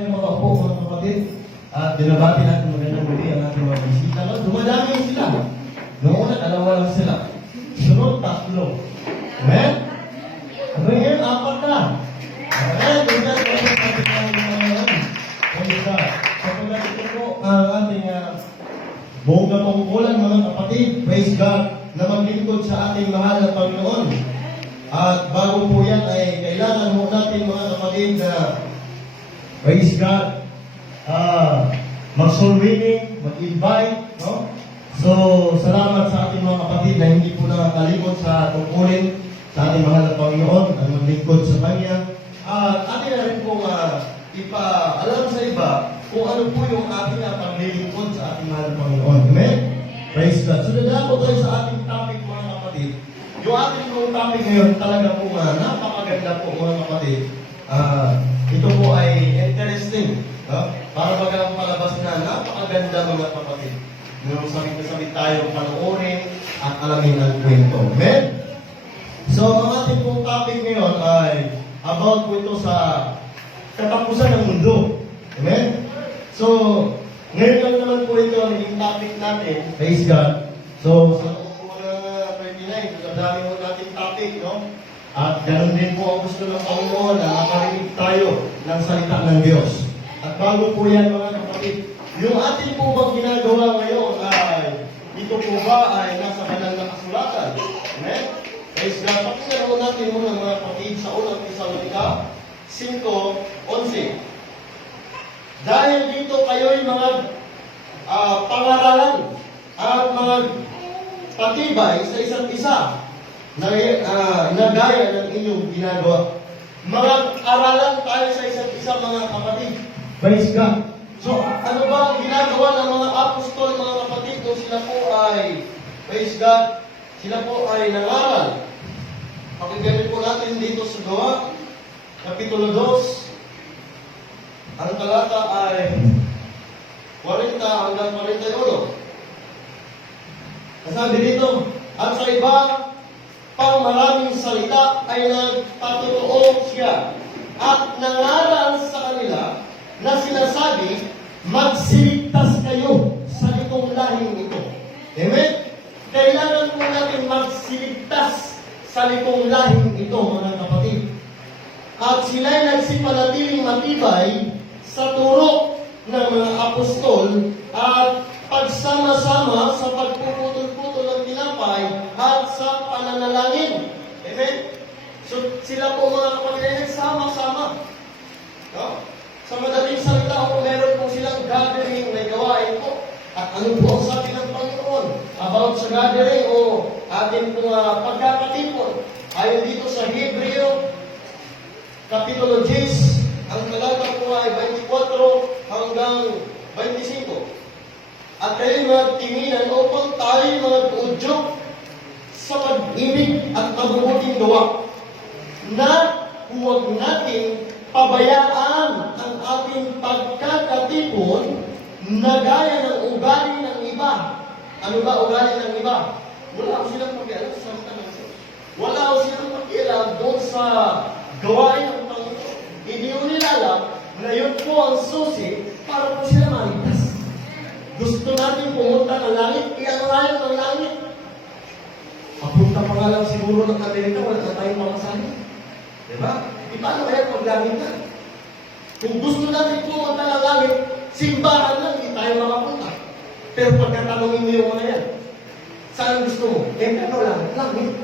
Mga po, mga kapatid, at binabati natin magandang gabi ang ating mga bisita. Dumadami sila. Noong una, dalawa lang sila. Sunod, tatlo. Amen? Ngayon, apat na. Amen? Bigyan ko yung ating mga ngayon. Sa pagdating ito po, ang ating buong natungkulan, mga kapatid, praise God, na maglingkod sa ating mahal na Panginoon. At bago po yan, ay kailangan mo natin, mga kapatid, na praise God, mag-soul winning, mag-invite, no? So, salamat sa ating mga kapatid na hindi po nakakalimot sa tungkulin sa ating mahal na Panginoon at maglingkod sa Kanya. At atin na rin pong ipaalam sa iba kung ano po yung ating paglilingkod sa ating mahal na Panginoon. Amen? Praise God. So, nadako tayo sa ating topic, mga kapatid. Yung ating pong topic ngayon talaga po napakaganda po, mga kapatid. Ito po ay interesting. Para magalang palabas na napakaganda, mga kapatid. Nung sabit tayo panoorin at alamin ang kwento. Amen? So, ang ating pong topic ngayon ay about po ito sa katapusan ng mundo. Amen? So, ngayon lang naman po ito ang naging topic natin. Praise God. So, sa unang 29, madami po nating topic, no? At ganoon din po ang gusto ng Panginoon na makarinig tayo ng salita ng Diyos. At bago po yan, mga kapatid, yung ating po bang ginagawa ngayon ay, ito po ba ay nasa banal na kasulatan? Amen? Praise God. Pakinggan po natin muna, mga kapatid, sa unang Tesalonica 5:11. Dahil dito kayo'y mga pangaralan at mga patibay sa isa't isa na gaya ng inyong ginagawa. Mga aralan tayo sa isa't isa, mga kapatid. Praise God. So, ano ba ang ginagawa ng mga apostol, mga kapatid, kung sila po ay, praise God, sila po ay nangaral? Pakinggan po natin dito sa Gawa, Kapitulo 2. Ang talata ay 40 hanggang 41. Kasabi dito, at sa iba pang maraming salita ay nagpatotoo siya at nangaral sa kanila na sinasabi, magsiligtas kayo sa itong lahing ito. Amen? Kailangan po natin magsiligtas sa itong lahing ito, mga kapatid. At sila'y nagsipanatiling matibay sa turo ng mga apostol at pagsama-sama sa pagpuputol-putol ng tinapay at sa pananalangin. Amen? So, sila po, mga kapatid, ay nagsama-sama. No? Sa madaling salita po, meron po silang gathering na gawain po. At ano po ang sabi ng Panginoon about sa gathering o ating po pagkakatipon? Ayon dito sa Hebreo, Kapitulo 10, ang talata po ay 24 hanggang 25. At kayo magtinginan upang tayo mag-udyok sa pag-ibig at mabubuting gawa na huwag natin pabayaan ang ating pagkakatipon na gaya ng ugali ng iba. Ano ba ugali ng iba? Wala ko silang pakialam sa salita ng Diyos. Wala ko silang pakialam doon sa gawain ng Panginoon. Hindi ko nila alam na yun po ang susi para po sila maligtas. Gusto natin pumunta ng langit, iyan tayo ng langit. Papunta pa nga lang siguro ng Amerika, wala na tayong mamasahin. Diba? Paano kaya paglangit na? Kung gusto natin pumunta ng langit, simbahan lang, hindi tayo makapunta. Pero pagkatanongin mo yung mga yan, saan gusto mo? Ano lang? Langit.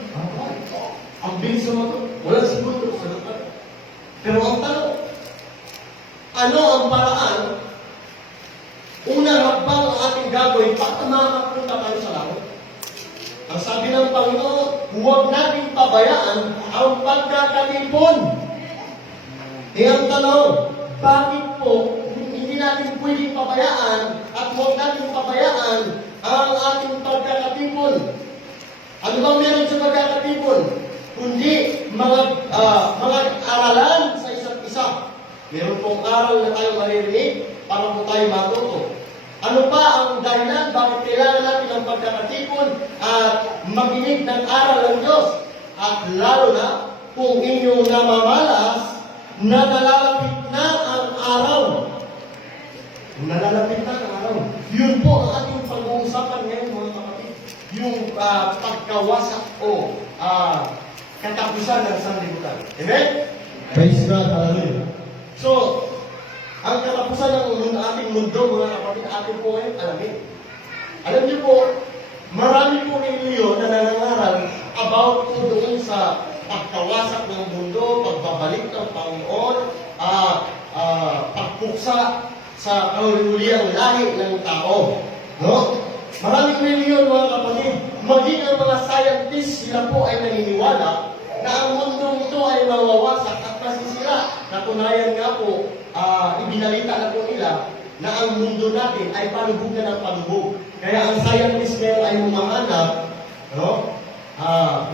Ang bilis mo ito. Wala siguro. Pero ang tanong, ano ang paraan? Unang hakbang ang ating gagawin para makapunta tayo sa langit. Ang sabi ng Panginoon, huwag natin pabayaan ang pagkakatipon. Ang tanong, bakit po hindi natin pwedeng pabayaan at huwag natin pabayaan ang ating pagkakatipon? Ano bang meron sa pagkakatipon? Kundi mga aralan sa isa't isa. Meron pong aral na tayo maririnig para po tayo matuto. Ano pa ang dahilan bakit kailangan natin ang pagkakatipon at makinig ng aral ng Diyos? At lalo na kung inyong namamalas na nalalapit na ang araw Nalalapit na ang araw. Yun po ang ating pag-uusapan ngayon, mga kapatid. Yung pagkawasak o katapusan ng sanlibutan. Amen? Praise God, hallelujah. So, ang katapusan ng ating mundo, mga kapatid, ating po ngayon alamin. Alam niyo po, marami po reliyon na nangangaral about po doon sa pagkawasak ng mundo, pagbabalik ng Panginoon, pagpuksa sa kahuli-huliang lahi ng tao. No? Maraming reliyon, mga kapatid, maging ang mga scientists, sila po ay naniniwala na ang mundo ito ay mawawasak at masisira. Natunayan nga po, ibinalita na po nila na ang mundo natin ay palubugan ng palubog. Kaya ang scientists ngayon ay umahanap, no?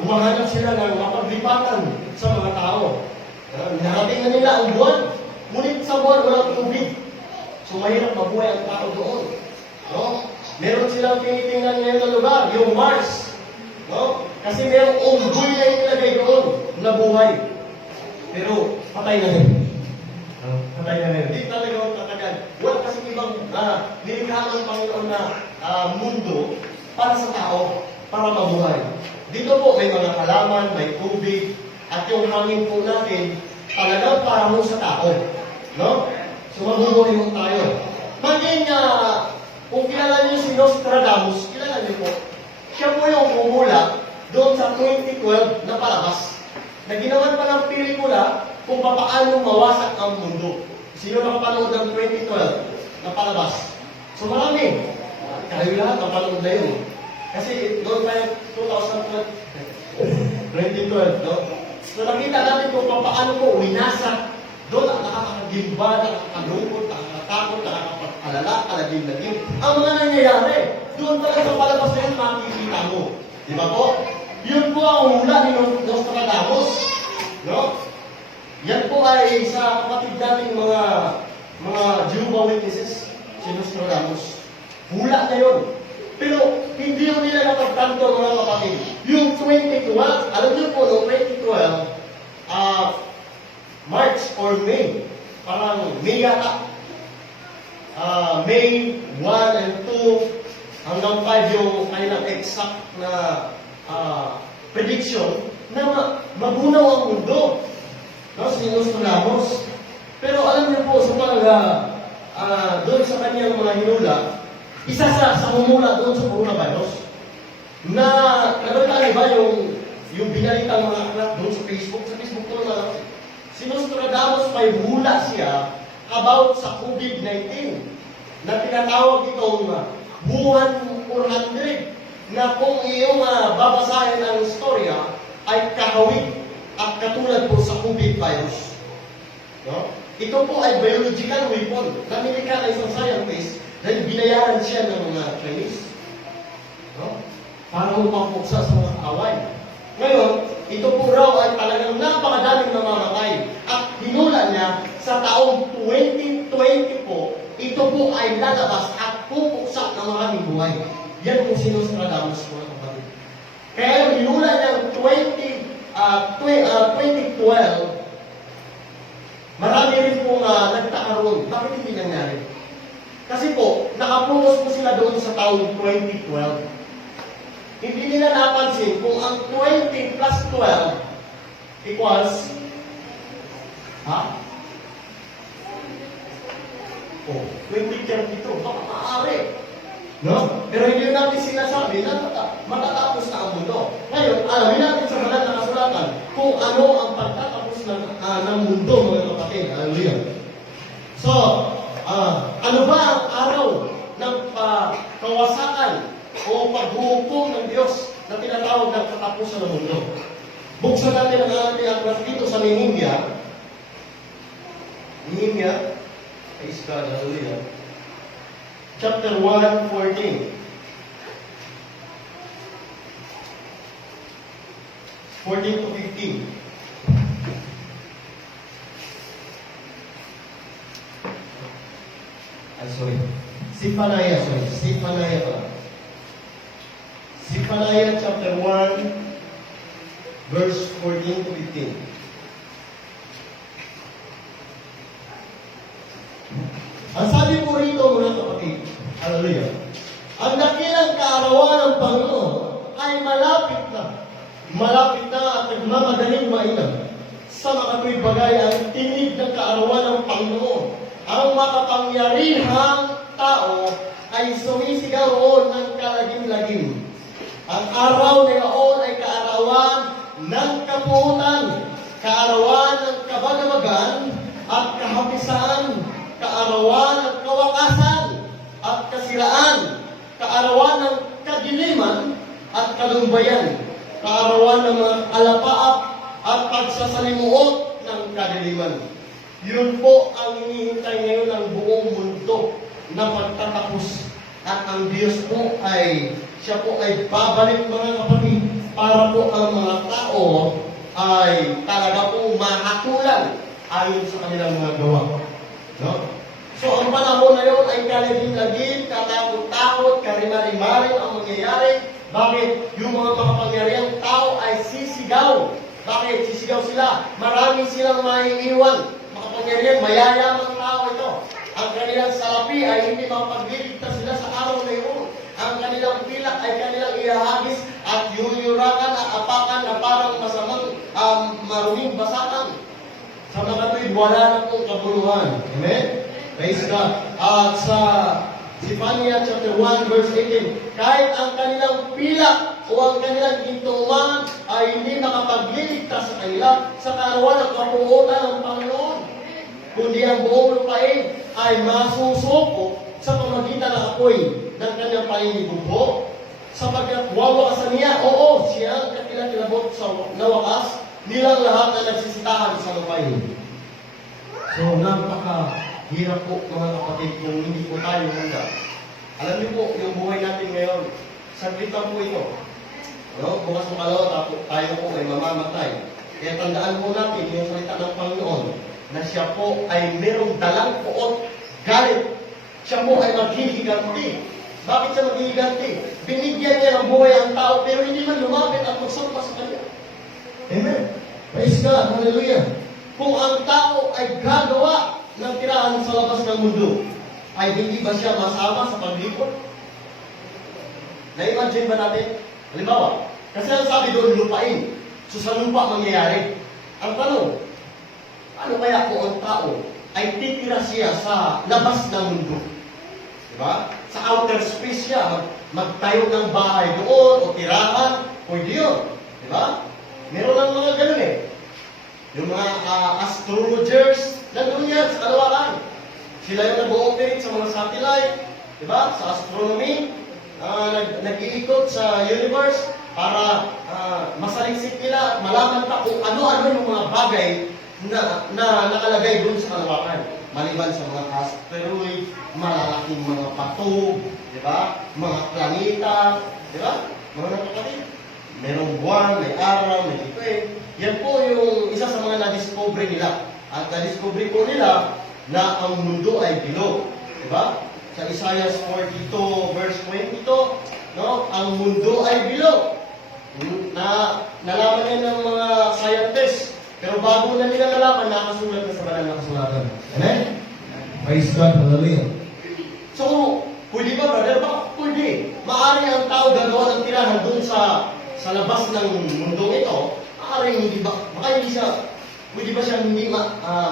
Umahanap sila ng mapaglipatan sa mga tao. Narating na nila ang buwan, ngunit sa buwan walang tubig. So mahirap mabuhay ang tao doon. No? Meron silang tinitingnan ngayon na lugar, yung Mars. No? Kasi merong unggoy na inilagay doon na buhay. Pero patay na rin. Patay na rin. Hindi talaga ang tatagal. Wala kasi ibang nilikha ng Panginoon na mundo para sa tao, para mabuhay. Dito po may mga halaman, may tubig, at yung hangin po natin talagang para mo sa tao. No? So mabubuhay mo tayo. Maging, kung kilala niyo si Nostradamus, kilala niyo po, siya po yung bumula doon sa 2012 na palabas. Na ginawan pa ng pelikula kung paano mawasak ang mundo. Sino nakapanood ng 2012 na palabas? So marami. Kayo lahat napanood na yun. Kasi doon tayo 2012, no? So nakita natin kung paano po winasak. Doon ang nakakagimba, nakakalungkot, nakakatakot, nakakapag-alala, kalagim-lagim. Ang mga nangyayari, doon pala sa palabas na yun, makikita mo. Di ba po? Yun po ang hula ni Nostradamus. No? Yan po ay sa kapatid nating mga Jehovah Witnesses, si Nostradamus. Hula na yun. Pero hindi yun nila napagtanto, mga kapatid. Yung 2012, alam niyo po, no, 2012, March or May, parang May yata. May 1 and 2 hanggang 5 yung kanilang exact na prediction na mabunaw ang mundo. No, si Nostradamus. Pero alam niyo po, sa doon sa kanyang mga hinula, isa sa humula doon sa coronavirus, na nabagay ba yung binalitang mga anak doon sa Facebook ko naman, si Nostradamus may hula siya about sa COVID-19 na tinatawag itong Wuhan 400 na kung iyong babasahin ang istorya ay kahawig at katulad po sa COVID virus. No? Ito po ay biological weapon na nilikha ng isang scientist dahil binayaran siya ng mga Chinese. No? Para upapuksa sa mga away. Ngayon, ito po raw ay talagang napakadaming namamatay. At hinula niya sa taong 2020 po, ito po ay lalabas at pupuksa ng maraming buhay. Yan po si Nostradamus po, kapatid. Kaya yung hinula niyang 2012, marami rin pong nagtaka roon. Bakit hindi nangyari? Kasi po, nakapokus po sila doon sa taong 2012. Hindi nila napansin kung ang 20 plus 12 equals, Oh, 2032. Baka maaari. No? Pero hindi natin sinasabi na matatapos na ang mundo. Ngayon, alamin natin sa banal na kasulatan kung ano ang pagtatapos ng mundo, mga kapatid. Hallelujah. So, ano ba ang araw ng kawasakan o paghuhukom ng Diyos na tinatawag ng katapusan ng mundo? Buksan natin ang ating aklat dito sa Nehemia. Nehemia, praise God, hallelujah. Chapter 1:14. 14 to 15. Sipanaya pala. Sipanaya chapter 1, verse 14 to 15. Ang sabi po rito, Hallelujah. Ang dakilang kaarawan ng Panginoon ay malapit na. Malapit na at nagmamadaling mainam. Sa mga tuwid bagay ang tinig ng kaarawan ng Panginoon. Ang makapangyarihang tao ay sumisigaw roon ng kalagim-lagim. Ang araw na iyon ay kaarawan ng kapuutan, kaarawan ng kabagabagan at kahapisan, kaarawan ng kawakasan at kasiraan, kaarawan ng kadiliman at kalumbayan, kaarawan ng mga alapaap at pagsasalimuot ng kadiliman. Yun po ang hinihintay ngayon ng buong mundo na magtatapos. At ang Diyos po ay, siya po ay babalik mga kapatid para po ang mga tao ay talaga po mahatulan ayon sa kanilang mga gawa. No? So ang panahon na yun ay kalagim-lagim, katakot-takot, karimari-mari ang mangyayari. Bakit? Yung mga makapangyarihang tao ay sisigaw. Bakit? Sisigaw sila. Marami silang maiiwan. Makapangyarihan, mayayamang tao ito. Ang kanilang salapi ay hindi mapagliligtas sila sa araw na iyon. Ang kanilang pilak ay kanilang ihahagis at yuyurakan at apakan na parang masamang maruming basakan. Sa mga tuwid, wala na pong kabuluhan. Amen? Praise God. At sa Zephaniah chapter 1 verse 18, kahit ang kanilang pilak o ang kanilang gintuman ay hindi makapagliligtas sa kanila sa kaarawan ng kapuutan ng Panginoon, kundi ang buong lupain ay masusuko sa pamagitan ng apoy ng kanyang paninibugho, sapagkat wawakasan niya, oo, siya ang kakilakilabot sa nawakas nilang lahat na nagsisitahan sa lupain. So, napakahirap po mga kapatid kung hindi po tayo handa. Alam niyo po, yung buhay natin ngayon, saglit na po ito. No? Bukas ng kalawa, tayo po ay mamamatay. Kaya tandaan po natin yung salita ng Panginoon na siya po ay merong dalang poot, galit. Siya po ay maghihiganti. Bakit siya maghihiganti? Binigyan niya ng buhay ang tao, pero hindi man lumapit at magsampa sa kanya. Amen. Praise God. Hallelujah. Kung ang tao ay gagawa ng tirahan sa labas ng mundo, ay hindi ba siya masama sa paglipot? Na-imagine ba natin? Halimbawa, kasi ang sabi doon, lupain. So sa lupa mangyayari. Ang tanong, ano kaya kung ang tao ay titira siya sa labas ng mundo? Diba? Sa outer space siya, magtayo ng bahay doon o tirahan, pwede yun. Diba? Meron lang mga ganun eh. Yung mga astrologers, nandun yan sa kalawakan. Sila yung nag-ooperate sa mga satellite, diba? Sa astronomy, nag-iikot sa universe para masaliksik nila at malaman pa kung ano-ano yung mga bagay na nakalagay dun sa kalawakan. Maliban sa mga asteroid, malalaking mga pato, di ba? Mga planeta, di ba? Mga napakatid. Merong buwan, may araw, may liquid. Yan po yung isa sa mga na-discover nila. At na-discover po nila na ang mundo ay bilog. Di ba? Sa Isaiah 42 verse 22, no? Ang mundo ay bilog. Nalaman yan ng mga scientists. Pero bago na nila nalaman, nakasulat na sa banal na kasulatan. Amen? Praise God, hallelujah. So, pwede ba, brother? Baka pwede. Maaari ang tao gagawa ng tirahan doon sa labas ng mundong ito. Maaari hindi ba? Baka hindi siya, pwede ba siya hindi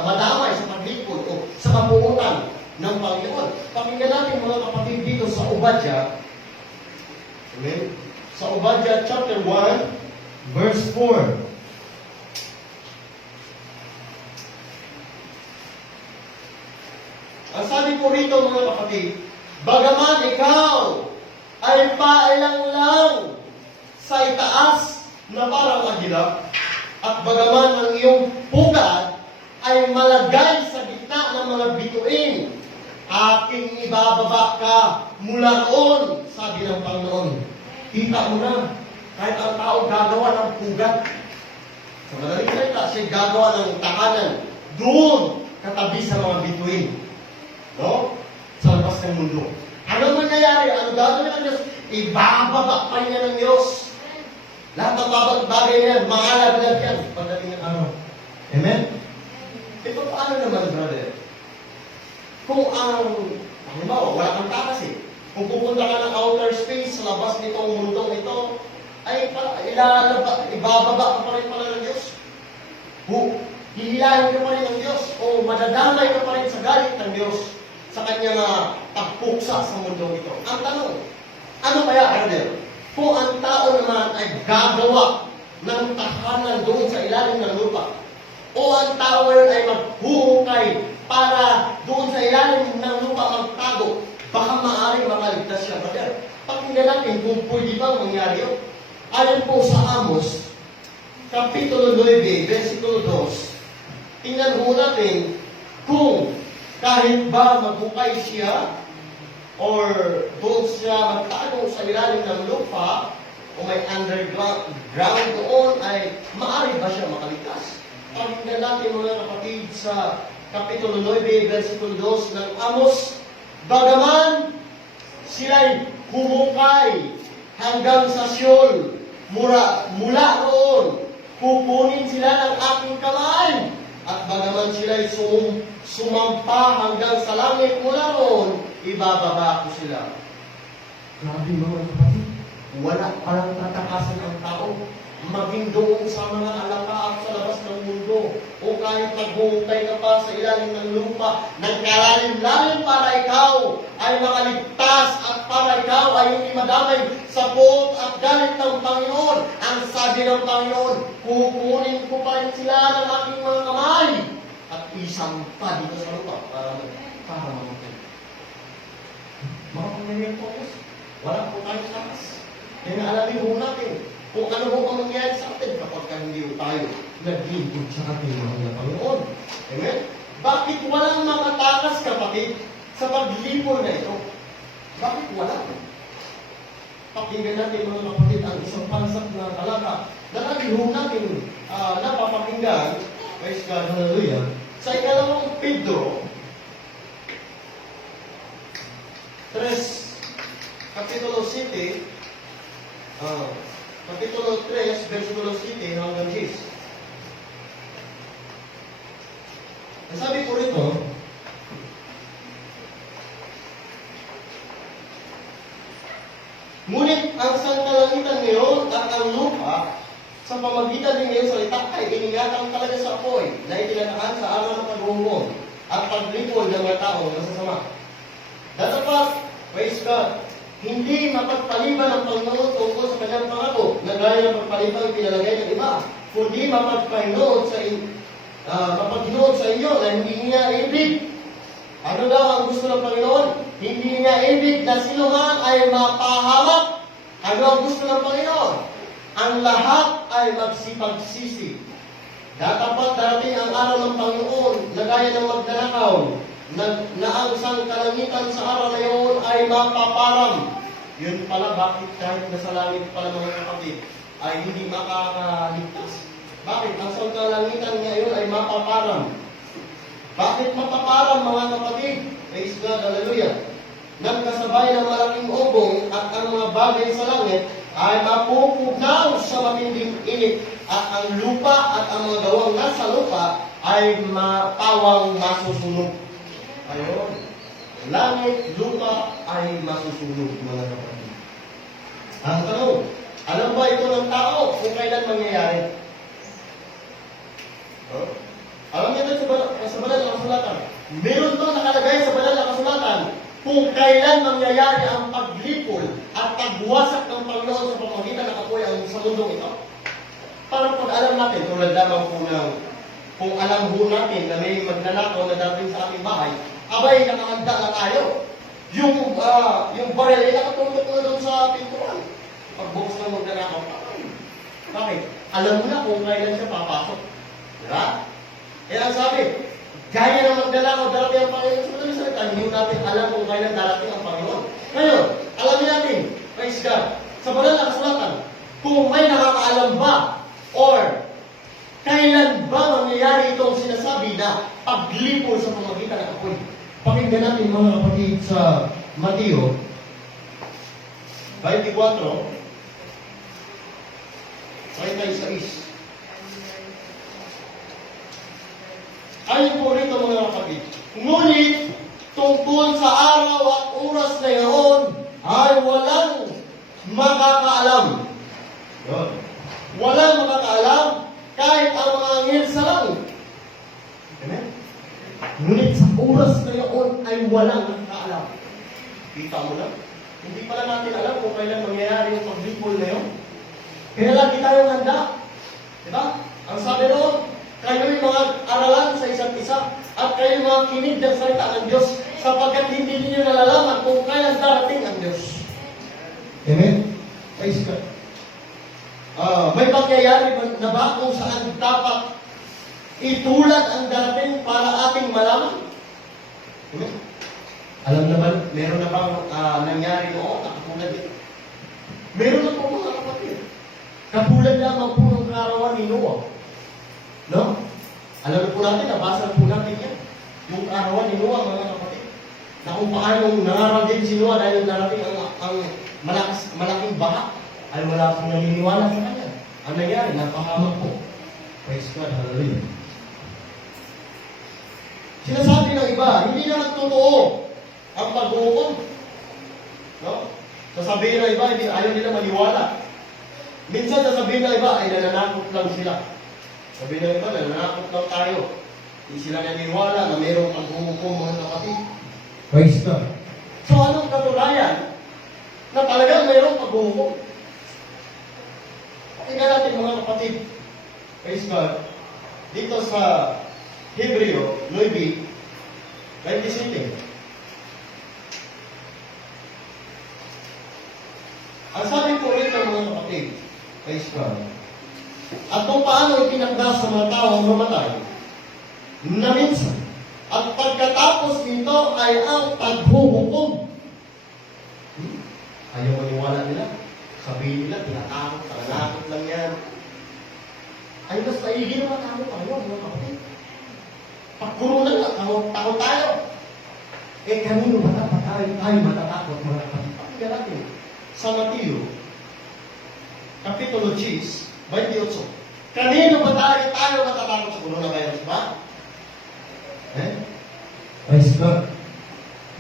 madamay sa paglipod o sa kapuutan ng Panginoon? Pakinggan natin mga kapatid dito sa Obadya. Amen? Sa Obadya chapter 1, verse 4. Ang sabi po rito mga kapatid, bagaman ikaw ay pailang-lang sa itaas na parang agila, at bagaman ang iyong pugad ay malagay sa gitna ng mga bituin, aking ibababa ka mula roon, sabi ng Panginoon. Kita mo na, kahit ang tao gagawa ng pugad. Sa madaling salita, siya gagawa ng tahanan doon, katabi sa mga bituin. No? Sa labas ng mundo. Ano mangyayari? Ano gagawin ng Diyos? Ibababa pa niya ng Diyos. Lahat ng bagay na yan, makalaglag yan pagdating ng araw. Amen? Ito paano naman, brother? Kung ang, halimbawa, wala kang takas eh. Kung pupunta ka ng outer space, sa labas nitong mundong ito, ay ibababa ka pa rin pala ng Diyos. Hihilahin ka pa rin ng Diyos, o madadamay ka pa rin sa galit ng Diyos sa kanyang pagpuksa sa mundong ito. Ang tanong, ano kaya, brother? Kung ang tao naman ay gagawa ng tahanan doon sa ilalim ng lupa, o ang tao ay maghuhukay para doon sa ilalim ng lupa magtago, baka maaaring makaligtas siya, brother. Pakinggan natin kung pwede bang mangyari yun. Ayon po sa Amos, Kapitulo 9, versikulo 2, tingnan po natin kung kahit ba maghukay siya or doon siya magtago sa ilalim ng lupa o may underground doon, ay maaari ba siya makaligtas? Pakinggan natin mga kapatid sa Kapitulo 9, versikulo 2 ng Amos, bagaman sila'y humukay hanggang sa Sheol, mula roon, kukunin sila ng aking kamay. At bagaman sila'y sumampa hanggang sa langit mula roon, ibababa ko sila. Grabe mga kapatid, wala palang tatakasan ng tao, maging doon sa mga alakaat sa labas ng mundo, o kahit naghukay ka pa sa ilalim ng lupa, nagkalalim-lalim para ikaw ay makaligtas at para ikaw ay hindi madamay sa buot at galit ng Panginoon. Ang sabi ng Panginoon, kukunin ko pa rin sila ng aking mga kamay at isampa dito sa lupa para mamatay. Mga pangyayari po, wala po tayong lakas. Kaya alamin po natin kung ano po ang mangyayari sa atin kapag hindi tayo naglingkod sa ating mga Panginoon. Amen? Bakit walang makatakas, kapatid, sa paglipol na ito? Bakit wala? Pakinggan natin mga kapatid ang isang pansak na talata na nalihong natin napapakinggan, praise God, hallelujah, sa ikalawang Pedro 3, Kapitulo 7, Kapitulo 3, versikulo 7 hanggang 10. Ang sabi po rito, ngunit ang sangkalangitan ngayon at ang lupa sa pamagitan ng iyong salita ay iningatan talaga sa apoy na itinataan sa araw ng paghuhukom at paglipol ng mga taong masasama. Datapat, praise God, hindi mapagpaliban ang Panginoon tungkol sa kanyang pangako na gaya ng pagpaliban pinalagay ng iba, kundi mapagpahinood sa inyo na hindi niya ibig. Ano daw ang gusto ng Panginoon? Hindi niya ibig na sino man ay mapahamak. Ano ang gusto ng Panginoon? Ang lahat ay magsipagsisi. Datapat darating ang araw ng Panginoon na gaya ng magnanakaw, na ang sangkalangitan sa araw na yun ay mapaparam. Yun pala, bakit kahit nasa langit pala mga kapatid ay hindi makakaligtas? Bakit? Ang sangkalangitan ngayon ay mapaparam. Bakit mapaparam mga kapatid? Praise God, hallelujah. Nagkasabay ng malaking ubong at ang mga bagay sa langit ay mapupugnaw sa matinding init at ang lupa at ang mga gawang nasa lupa ay mapawang masusunog. Ayun. Langit, lupa ay masusunog, mga kapatid. Ang tanong, alam ba ito ng tao kung kailan mangyayari? Alam niyo ito sa banal na kasulatan. Meron bang nakalagay sa banal na kasulatan kung kailan mangyayari ang paglipol at pagwasak ng Panginoon sa pamamagitan ng apoy sa mundong ito? Para pag alam natin, tulad lamang po ng kung alam po natin na may magnanakaw na dating sa ating bahay, abay, nakahanda na tayo. Yung baril ay nakatulog na doon sa pintuan. Pagbukas ng magnanakaw, bakit? Alam mo na kung kailan siya papasok. Diba? Kaya ang sabi, gaya ng magnanakaw, darating ang Panginoon sa madaling salita, hindi natin alam kung kailan darating ang Panginoon. Ngayon, alamin natin, praise God, sa banal na kasulatan, kung may nakakaalam ba or kailan ba mangyayari itong sinasabi na paglipol sa pamagitan ng apoy? Pakinggan natin mga kapatid sa Mateo 24, 36. Ayon po rito mga kapatid, ngunit tungkol sa araw at oras na iyon ay walang makakaalam. Yun. Walang makakaalam kahit ang mga anghel sa langit. Amen? Ngunit sa oras na iyon ay walang makakaalam. Kita mo lang? Hindi pala natin alam kung kailan mangyayari yung pagbibol na yun. Kaya lagi tayong handa. Diba? Ang sabi roon, kayo'y mga aralan sa isa't isa at kayo'y mga kinig ng salita ng Diyos sapagkat hindi niyo nalalaman kung kailan darating ang Diyos. Amen? Praise God. May pangyayari na ba kung saan dapat itulad ang darating para ating malaman? Amen? Alam naman, meron na bang nangyari noon na katulad ito? Meron na po mga kapatid. Katulad lamang po ng karawan ni Noah. No? Alam po natin, nabasa po natin yan. Yung karawan ni Noah, mga kapatid. Na kung paano nangaral din si Noah dahil narating ang malaking baha, ay wala pong naniniwala sa kanya. Ang nangyari, napahamak po. Praise God, hallelujah. Sinasabi ng iba, hindi naman totoo ang pag-uukol. No? Sasabihin ng iba, ayaw nila maniwala. Minsan sasabihin ng iba, ay nananakot lang sila. Sabihin ng iba, nananakot lang tayo. Hindi sila naniniwala na mayroong pag-uukol mga kapatid. Praise God. So anong katunayan na talagang mayroong pag-uukol? Tingnan natin mga kapatid. Praise God. Dito sa Hebreo 9:27. Ang sabi po rito mga kapatid, praise God, at kung paano itinangga sa mga tao ang mamatay, na minsan, at pagkatapos nito ay ang paghuhukom. Ayaw maniwala nila. Sabihin nila, tinatakot, talanakot lang yan. Ay, mas maigi naman ako tayo, mga kapatid. Pagkurunan lang, takot tayo. Eh, kanino ba dapat tayo matatakot, mga kapatid? Pakinggan natin. Sa Mateo, Kapitulo 10, 28. Kanino ba tayo matatakot sa coronavirus ba? Praise God.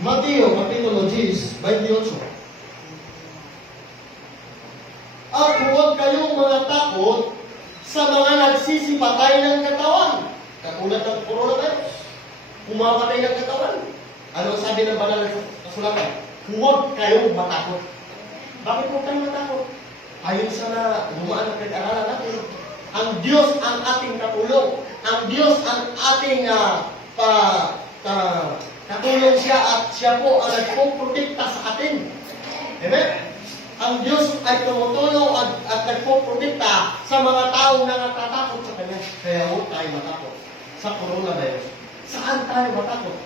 Mateo, Kapitulo 10, 28. At huwag kayong mga takot sa mga nagsisipatay ng katawan. Katulad ng coronavirus. Pumapatay ng katawan. Ano sabi ng banal na kasulatan? Huwag kayong matakot. Bakit huwag kayong matakot? Ayon sa dumaan ng pag-aralan natin, ang Diyos ang ating katulong. Ang Diyos ang ating katulong siya at siya po ang nagpuprotekta sa atin. Amen? Ang Diyos ay tumutulong at nagpuprotekta sa mga taong natatakot sa Kanya. Kaya huwag tayo matakot sa coronavirus. Saan tayo matakot?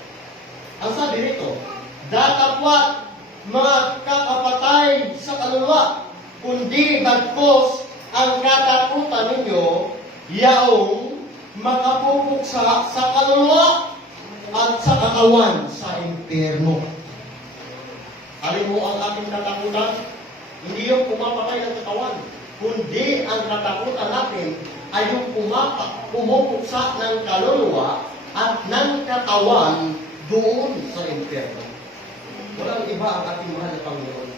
Ang sabi rito, datapwat mga kakapatay sa kaluluwa, kundi bagkos ang katakutan ninyo, yaong makapupuksa sa kaluluwa at sa katawan sa impyerno. Alin mo ang ating katakutan? Hindi yung pumapatay ng katawan, kundi ang katakutan natin ay yung pumupuksa ng kaluluwa at ng katawan doon sa impyerno. Walang iba ang ating mahal na Panginoon.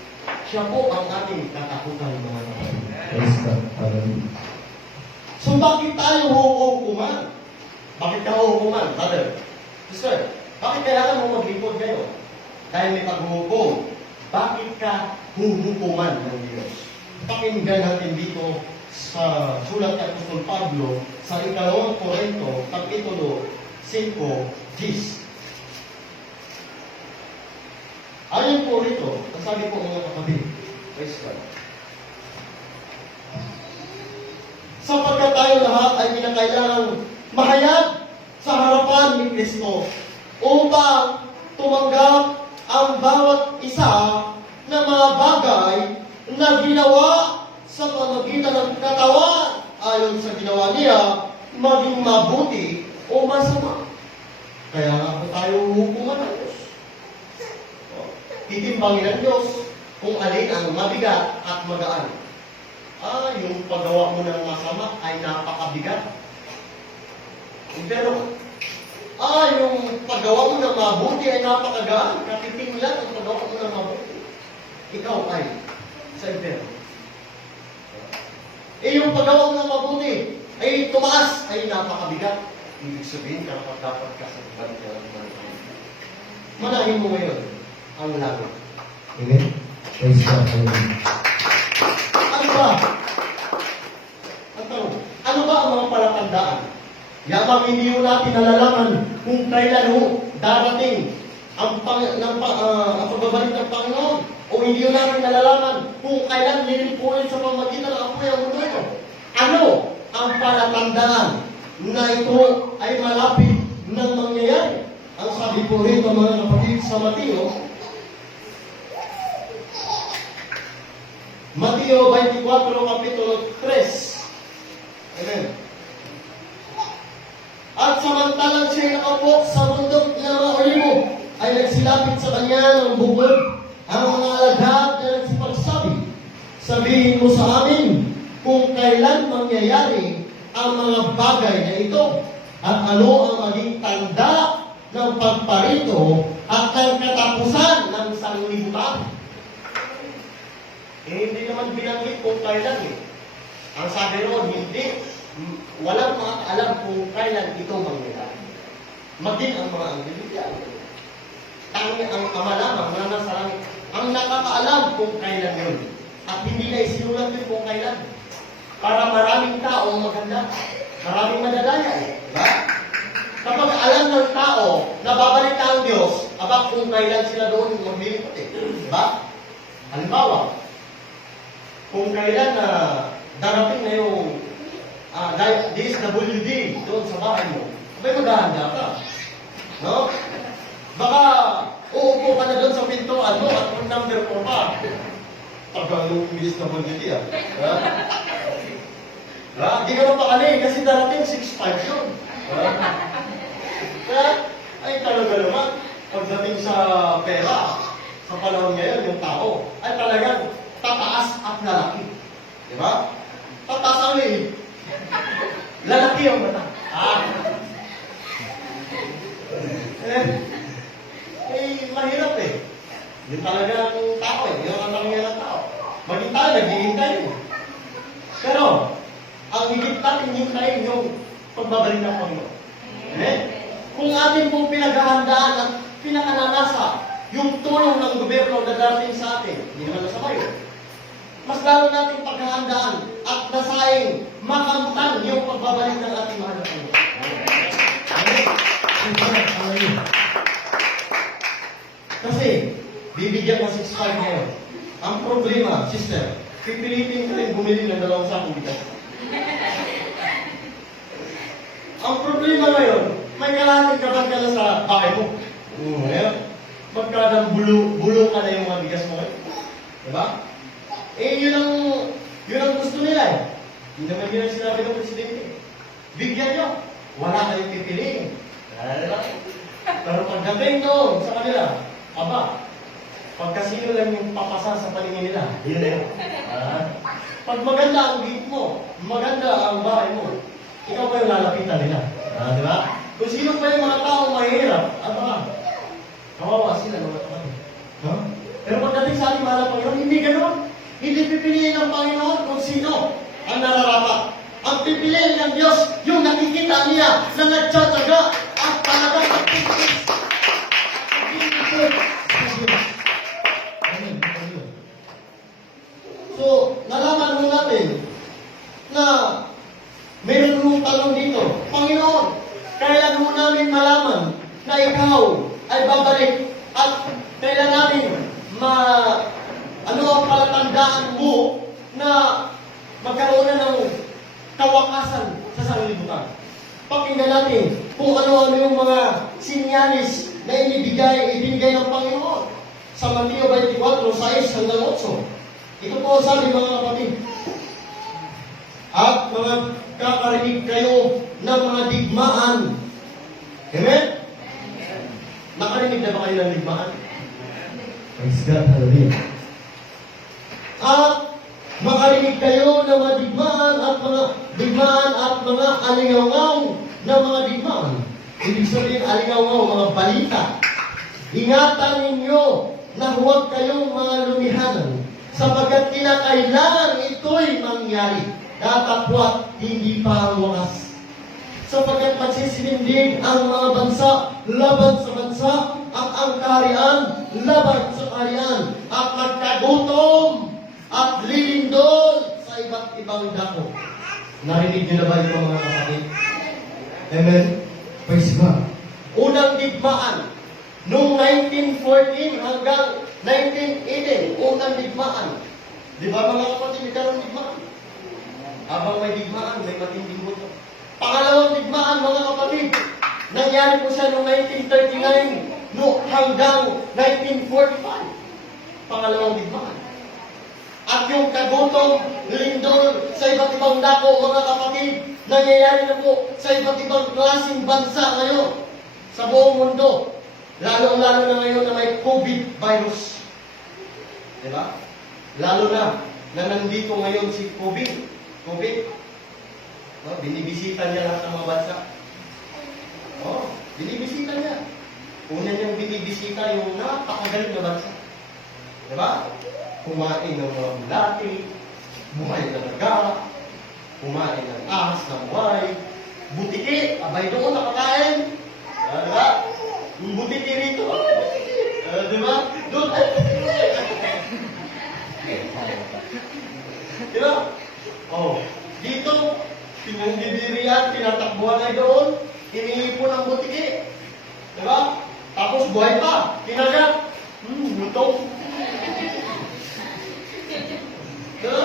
Siya po ang ating katakutan, mga kapatid. Praise God. Hallelujah. So bakit tayo huhukuman? Bakit ka huhukuman, brother? Sister, bakit kailangan mo maglipod kayo? Dahil may paghuhukom. Bakit ka huhukuman ng Diyos? Pakinggan natin dito sa sulat ni Apostol Pablo sa 2 Korinto, Kapitulo 5:10. Ayon po rito, ang sabi po mga kapatid, praise God. Sapagkat tayo lahat ay kinakailangang mahayag sa harapan ni Kristo upang tumanggap ang bawat isa na mga bagay na ginawa sa pamagitan ng katawan ayon sa ginawa niya, maging mabuti o masama. Kaya nga po tayo hukuman ng Diyos. Titimbangin ng Diyos kung alin ang mabigat at magaan. Yung paggawa mo ng masama ay napakabigat. Pero yung paggawa mo ng mabuti ay napakagaan. Kapiting lang ang paggawa mo ng mabuti. Ikaw ay sa impyerno. Yung paggawa mo ng mabuti ay tumaas, ay napakabigat. Ibig sabihin, dapat ka sa bantiyan ng mga. Manahin mo ngayon ang langit. Amen. Praise God. Hallelujah. Ano ba? Ang tanong, ano ba ang mga palatandaan? Yamang hindi mo natin nalalaman kung kailan ho darating ang pagbabalik ng Panginoon. O hindi mo natin nalalaman kung kailan lilipunin sa pamagitan ng apoy ang mundo ito. Ano ang palatandaan na ito ay malapit ng mangyayari? Ang sabi po rito mga kapatid sa Mateo 24, Kapitulo 3. Amen. At samantalang siya nakaupo sa bundok ng mga olibo, ay nagsilapit sa kanya ng bukod ang mga alagad na nagsipagsabi, sabihin mo sa amin kung kailan mangyayari ang mga bagay na ito at ano ang maging tanda ng pagparito at ng katapusan ng sanglibutan. Hindi naman binanggit kung kailan eh. Ang sabi roon, hindi. Walang makakaalam kung kailan ito mangyayari. Maging ang mga anggel. Tangi ang Ama lamang na nasa langit ang nakakaalam kung kailan yun. At hindi na isinulat yun kung kailan. Para maraming tao maganda. Maraming madadaya eh. Diba? Kapag alam ng tao na babalik na ang Diyos, abang kung kailan sila doon maglilipot eh. Diba? Halimbawa, kung kailan na darating na yung DSWD doon sa bahay mo, may maghahanda ka. No? Baka uupo ka na doon sa pintuan mo at kung number 4 pa. Tagal yung DSWD ah. Di ka mapakali kasi darating 6'5 yun. Ay talaga naman, pagdating sa pera, sa panahon ngayon, yung tao, ay talagang tataas at lalaki. Di ba? Tataas ang liit. Lalaki ang mata. Mahirap eh. Yun talaga ang tao eh. Yun ang nangyayari ng tao. Maging tayo, naghihintay eh. Pero, ang higit natin hintayin yung pagbabalik ng Panginoon. Amen? Kung atin pong pinaghahandaan at pinakananasa yung tulong ng gobyerno na darating sa atin, hindi naman nasabay. Mas lalo natin paghahandaan at nasaing makamtan yung pagbabalik ng ating mahal na Panginoon. Amen? Kasi, bibigyan ka 6'5 ngayon. Ang problema, sister, pipilitin ka rin bumili ng 2 sakong bigas. Ang problema ngayon, may kalahating kapag ka na sa bahay mo. Ngayon, magkadang bulong ka na yung mga bigas mo ngayon. Diba? Yun ang gusto nila eh. Hindi naman yun ang sinabi ng Presidente. Bigyan nyo. Wala kayong pipiliin. Diba? Pero pagdating doon sa kanila, pagkasino lang yung papasa sa paningin nila, yun na yun. Pag maganda ang gate mo, maganda ang bahay mo, ikaw pa yung lalapitan nila. Di ba? Kung sino pa yung mga tao mahirap, kawawa sila ng mga tao. Pero pagdating sa ating mahal na Panginoon, hindi ganoon. Hindi pipiliin ng Panginoon kung sino ang nararapat. Ang pipiliin ng Diyos, yung nakikita niya na nagtsatsaga at talagang nagtitis. So, nalaman mo natin na mayroon mong tanong dito, Panginoon, kailan mo namin malaman na ikaw ay babalik at kailan namin ano ang palatandaan mo na magkaroon na ng kawakasan sa sanglibutan. Pakinggan natin kung ano-ano yung mga sinyalis na ibinigay ng Panginoon sa Mateo 24:6-8. Ito po sabi mga kapatid. At mga kakarinig kayo ng mga digmaan. Amen? Nakarinig na ba kayo ng digmaan? Praise God. Hallelujah. At makarinig kayo ng mga digmaan at mga aligaw na mga digmaan. Ibig sabihin, alingaw mga balita. Ingatan ninyo na huwag kayong mga lumihanan sapagkat kinakailangan ito'y mangyari. Datapwat hindi pa ang wakas. Sapagkat magsisinindig ang mga bansa laban sa bansa at ang kaharian laban sa kaharian at magkagutom at lilindol sa iba't ibang dako. Narinig niyo na ba ito mga kapatid? Amen. Praise God. Unang digmaan, noong 1914 hanggang 1918, unang digmaan. Di ba mga kapatid, nagkaroon digmaan? Habang may digmaan, may matinding gutom. Pangalawang digmaan mga kapatid, nangyari po siya noong 1939 hanggang 1945. Pangalawang digmaan. At yung kagutom, lindol sa iba't ibang dako, mga kapatid, nangyayari na po sa iba't ibang klaseng bansa ngayon sa buong mundo. Lalo-lalo na ngayon na may COVID virus. Diba? Lalo na nandito ngayon si COVID. No? Binibisita niya lahat ng mga bansa. Binibisita niya. Una niyang binibisita yung napakagaling na bansa. Diba? Kumain ng mga bulati, buhay na naga, kumain ng ahas na buhay, butiki, abay doon nakakain. Diba? Yung butiki rito, butiki. Diba? Doon, butiki. Diba? Dito, pinagdidirian, tinatakbuhan ay doon, iniipon ang butiki. Diba? Tapos buhay pa, kinagat. Gutom. Diba?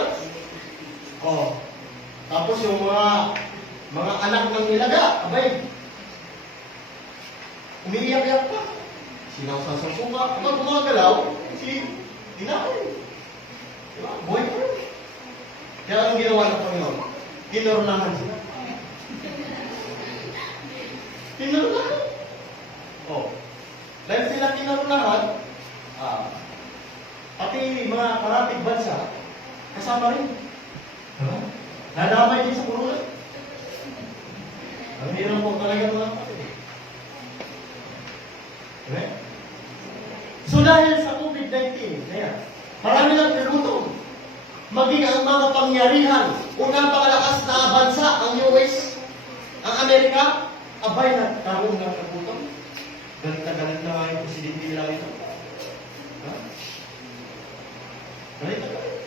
Tapos yung mga anak ng nilaga, abay, umiiyak-iyak pa. Sinawsan sa suka, kapag gumagalaw, si Dinaoy. Diba? Buhay pa rin. Kaya anong ginawa ng Panginoon? Kinoronahan sila. Kinoronahan. Dahil sila kinoronahan, pati mga karatig bansa, kasama rin. Nadamay din sa purulan. Ang hirap po talaga mga kapatid. Okay? So dahil sa COVID-19, marami lang nagutom. Maging ang mga pangyarihan, unang pangalakas na bansa, ang US, ang Amerika, abay nagkaroon ng kagutom. Galit na nga yung presidente nila ito. Galit na galit.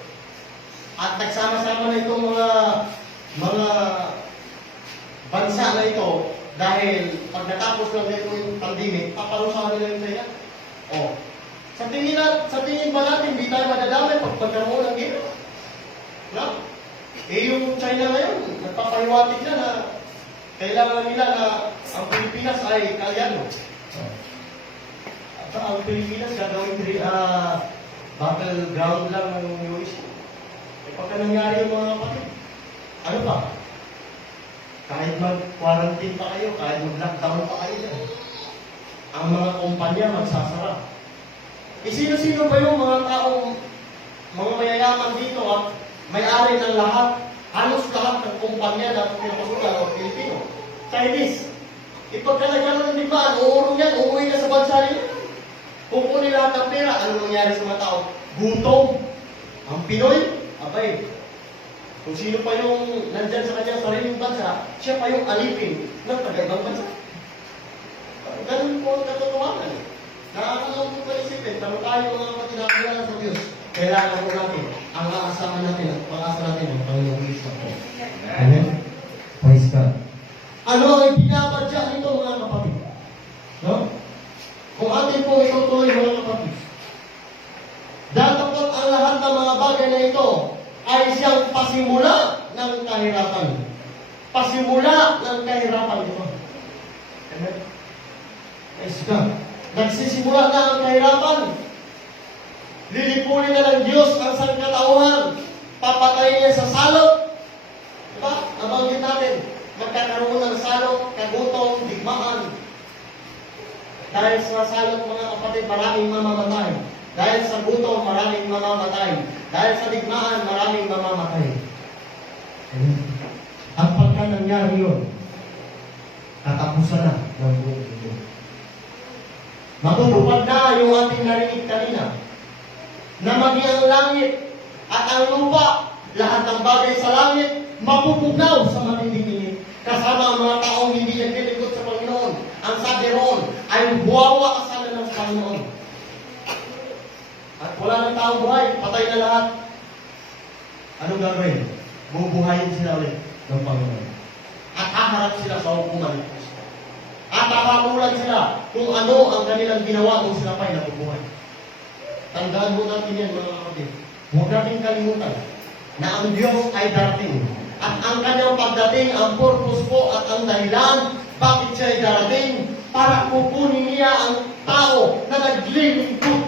At nagsama-sama na itong mga bansa na ito dahil pag natapos lang nito yung pandemic, paparusahan nila yung kaya. Sa tingin ba natin, hindi tayo madadamay pag pagkaroon ng gina? No? Yung China ngayon, nagpapahiwatig na kailangan nila na ang Pilipinas ay kalyano. At ang Pilipinas gagawin battleground lang ng US. Pagka nangyari yung mga kapatid, ano pa? Kahit mag-quarantine pa kayo, kahit mag-lockdown pa kayo dyan, ang mga kumpanya magsasara. Sino-sino ba yung mga taong, mga mayayaman dito at may-ari ng lahat, halos lahat ng kumpanya na pinapasukan o Pilipino? Chinese. Pagka nagkaroon ng digmaan, uurong yan, uuwi ka sa bansa nila. Kukunin lahat ng pera, ano nangyari sa mga tao? Gutom. Ang Pinoy, abay, kung sino pa yung nandyan sa kanyang sariling bansa, siya pa yung alipin ng taga-ibang bansa. Ganun po ang katotohanan. Nakakalaw po pa isipin, pero tayo mga kapatid sa Diyos, kailangan po natin ang aasahan natin at pag-asa natin ang Panginoong Kristo po. Amen. Praise God. Ano ang pinapadya nito mga kapatid? No? Kung atin po itutuloy mga kapatid, datapot ang lahat ng mga bagay na ito ay siyang pasimula ng kahirapan. Pasimula ng kahirapan ito. Amen? Praise God. Nagsisimula na ang kahirapan. Lilipunin na ng Diyos ang sangkatauhan. Papatayin niya sa salot. Diba? Nabanggit natin. Magkakaroon ng salot, kagutom, digmaan. Dahil sa salot mga kapatid, maraming mamamatay. Dahil sa gutom, maraming mamamatay. Dahil sa digmaan, maraming mamamatay. At pagka nangyari yun, katapusan na ng buong mundo. Matutupad na yung ating narinig kanina na maging ang langit at ang lupa, lahat ng bagay sa langit, mapupugnaw sa matinding init. Kasama ang mga taong hindi naglilingkod sa Panginoon. Ang sabi roon ay buwawa kasama ng Panginoon. At wala ng taong buhay, patay na lahat. Anong gagawin? Bubuhayin sila ulit ng Panginoon. At haharap sila sa hukuman ng Diyos. At hahamulan sila kung ano ang kanilang ginawa kung sila pa'y nabubuhay. Tandaan mo natin yan, mga kapatid. Huwag natin kalimutan na ang Diyos ay darating. At ang kanyang pagdating, ang purpose po at ang dahilan bakit siya ay darating para kukunin niya ang tao na naglilingkod